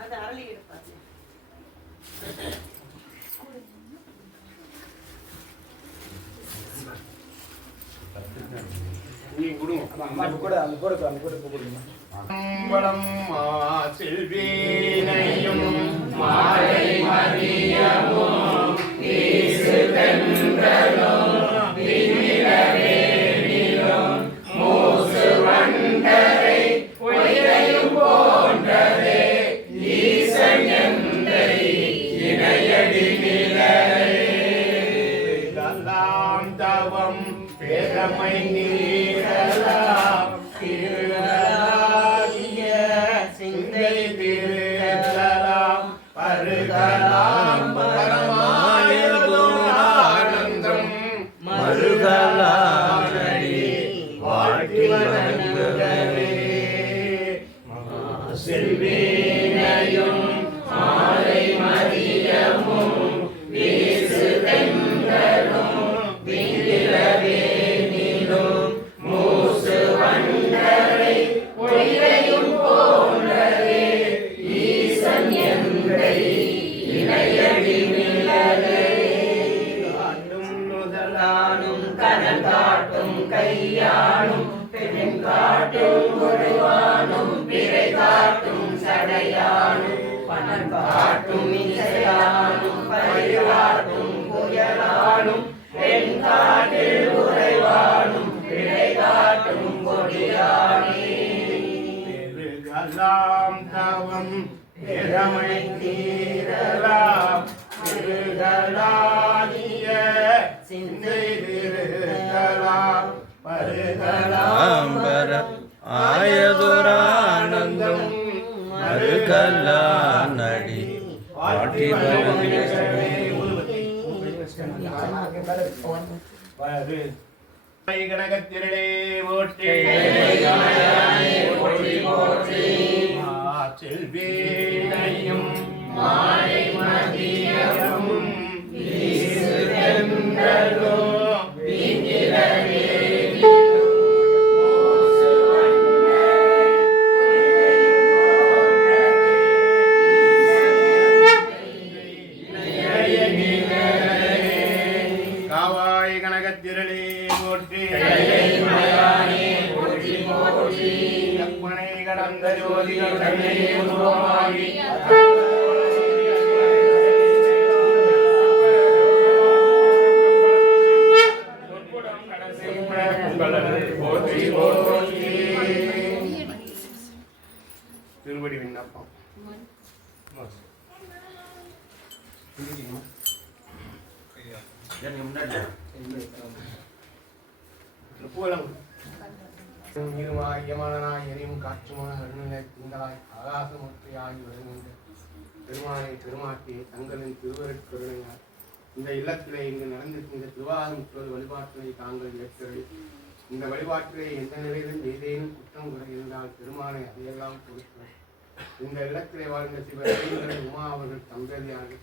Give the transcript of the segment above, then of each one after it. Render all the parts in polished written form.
அந்த அரளி எடுப்பாரு செல்வீனையும் மாலை மதியமும் மூசு வண்டரை பொய்கையும் போன்றதே ஈசன் எந்தை இணையடி நிலையெல்லாம் தவம் பெருமை நீரலாம் திருளாகிய சிந்தை திருத்தலாம் பருகலாம் பரமானந்தம் மருகலாம் வாழ்க்கை வணங்குகிறே செல்வேனையும் மாலை மதியமும் வீசு தென்றலும் விண்ணிலவேனிலும் மூசு வண்டரை பொய்கையும் போன்றதே ஈசன் எந்தை இணையடி நிழலே காட்டும் முதலானும் கனல் காட்டும் கையானும் பெண் காட்டும் குருவானும் பிறை காட்டும் சடையானும் பணம் காட்டும் இசையானும் பயிராட்டும் புயலானும் பெண் காட்டில் உறைவானும் பிழை காட்டும் கொடியானே பெருகலாம் தவம் பெருமை தீரலாம் பெருகலாகிய சிந்தை திருத்தலாம் பருகலாம் ஆயதுரானந்தம் மருகலா நடி பாட்டி கனகத்திரளே போற்றி செல்வேனையும் மாலை மதியமும் காவாய் கனகத்திரளே போற்றி லக்மணை கடந்த ஜோதிகளுடனே உருவமாகி திருவடி விண்ணப்பம் யமானாயும் காற்றுமான திங்களாய் ஆகாசமூர்த்தியாகி வருகின்ற பெருமானை பெருமாட்டியை தங்களின் திருவருட்கருணையால் இந்த இல்லத்திலே இங்கு நடந்திருக்கின்ற திருவாரூர் வழிபாட்டினை தாங்கள் ஏற்றடி இந்த வழிபாட்டிலே எந்த நிலையிலும் ஏதேனும் குற்றம் குறை இருந்தால் பெருமானை அதையெல்லாம் கொடுக்கிறார். இந்த இல்லத்திலே வாழ்ந்த சிவன் உமா அவர்கள் தம்பதியார்கள்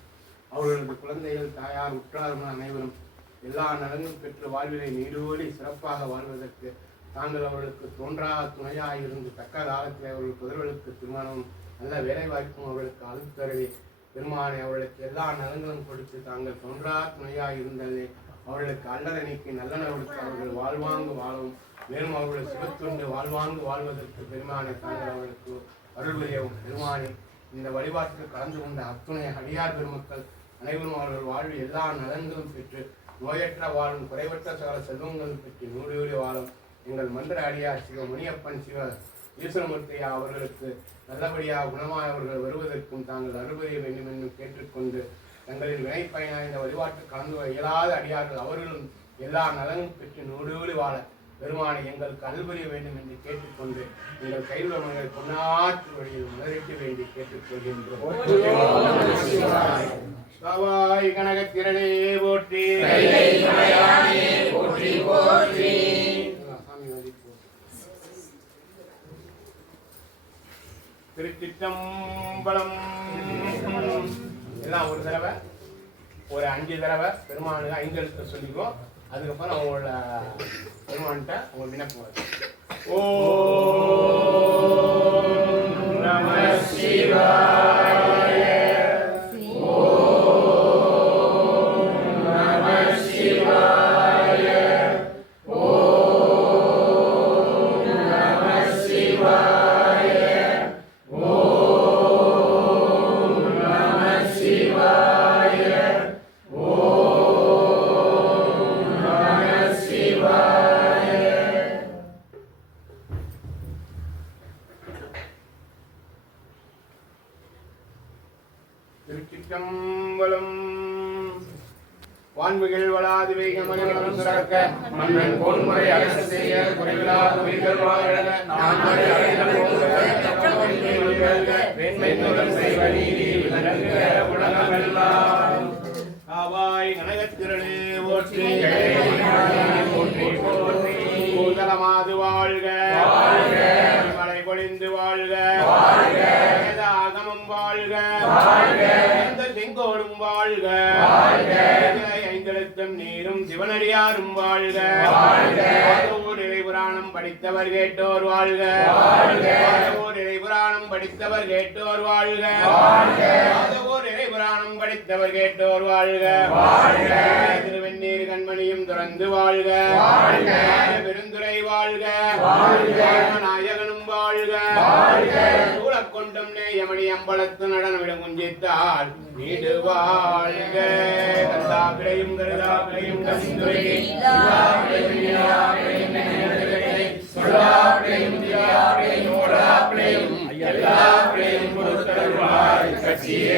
அவர்களது குழந்தைகள் தாயார் உற்றார்கள் அனைவரும் எல்லா நலனும் பெற்று வாழ்விலை நீடோடி சிறப்பாக வாழ்வதற்கு தாங்கள் அவர்களுக்கு தோன்றா துணையாக இருந்து தக்க காலத்தில் அவர்கள் புதர்களுக்கு திருமணம் நல்ல வேலைவாய்ப்பும் அவர்களுக்கு அழுத்தரவே பெருமானை அவர்களுக்கு எல்லா நலன்களும் கொடுத்து தாங்கள் தோன்றா துணையாக இருந்ததே அவர்களுக்கு அல்லற நீக்கி நல்லனவர்களுக்கு அவர்கள் வாழ்வாங்கு வாழவும் மேலும் அவர்கள் சிவத்துண்டு வாழ்வாங்கு வாழ்வதற்கு பெருமானை தாங்கள் அவர்களுக்கு அருள் புரியவும் பெருமானை இந்த வழிபாட்டில் கலந்து கொண்ட அத்துணை அடியார் பெருமக்கள் அனைவரும் அவர்கள் வாழ்வில் எல்லா நலன்களும் பெற்று நோயற்ற வாழும் குறைவற்ற சகல செல்வங்களும் பெற்று நூறியூறி வாழும் எங்கள் மந்திர அடியார் சிவ முனியப்பன் சிவ ஈஸ்வரமூர்த்தியா அவர்களுக்கு நல்லபடியாக குணமாய் அவர்கள் வருவதற்கும் தாங்கள் அருள்புரிய வேண்டும் என்று கேட்டுக்கொண்டு தங்களின் வினைப்பயனாக இந்த வழிபாட்டில் கலந்து இயலாத அடியார்கள் அவர்களும் எல்லா நலனும் பெற்று நூறியூறி வாழ பெருமானை எங்களுக்கு அருள்புரிய வேண்டும் என்று கேட்டுக்கொண்டு எங்கள் கைவிடமங்கள் பொன்னாற்று வழியில் மலரிட்டு வேண்டி கேட்டுக்கொள்கின்றோம். காவாய் கனகத்திரளே போற்றி போற்றி சாமி திருச்சிற்றம்பலம். எல்லாம் ஒரு தடவை ஒரு 5 தடவை பெருமானுக்கு 5 எழுத்து சொல்லிக்குவோம். அதுக்கப்புறம் அவங்களோட பெருமான்கிட்ட அவங்க விண்ணப்பம். ஓம் நம சிவாய. ஓம் நம சிவாய. ஓம் நம சிவாய. ஓம் நம சிவாய. ஓம் நம சிவாய. திருச்சிற்றம்பலம். வான்மிகள் வளாது வேகமனம் சுரக்க மன்னன் பொன்முறை அரசு செய்ய குறைவிலாத உயிர்கள் வாழக நான்மறை அழைகள் வேண்மைத்துடன் செய்வ நீதி விளங்குக உலகமெல்லாம். காவாய் கனகத்திரளே போற்றி போற்றி போற்றி. பூதலமாது வாழ்க மலை பொழிந்து வாழ்க ஆகமம் வாழ்க எந்த செங்கோடும் வாழ்க ஐந்தெழுத்தும் நீரும் சிவனடியாரும் வாழ்க. இறை புராணம் படித்தவர் கேட்டோர் வாழ்க. இறை புராணம் படித்தவர் கேட்டோர் வாழ்க. இறை புராணம் படித்தவர் கேட்டோர் வாழ்க. திருவெண்ணீர் கண்மணியும் துறந்து வாழ்க. பெருந்துரை வாழ்க. நாயகனும் வாழ்க. சூழக்கொண்டும் நேயமணி அம்பலத்து நடனமிடம் குஞ்சித்தால் நீடு வாழ்க. கந்தா பிழையும் கருதா பிழையும் கசிந்துரை எல்லா பிழையும் கொடுத்தருவாய் கட்சியே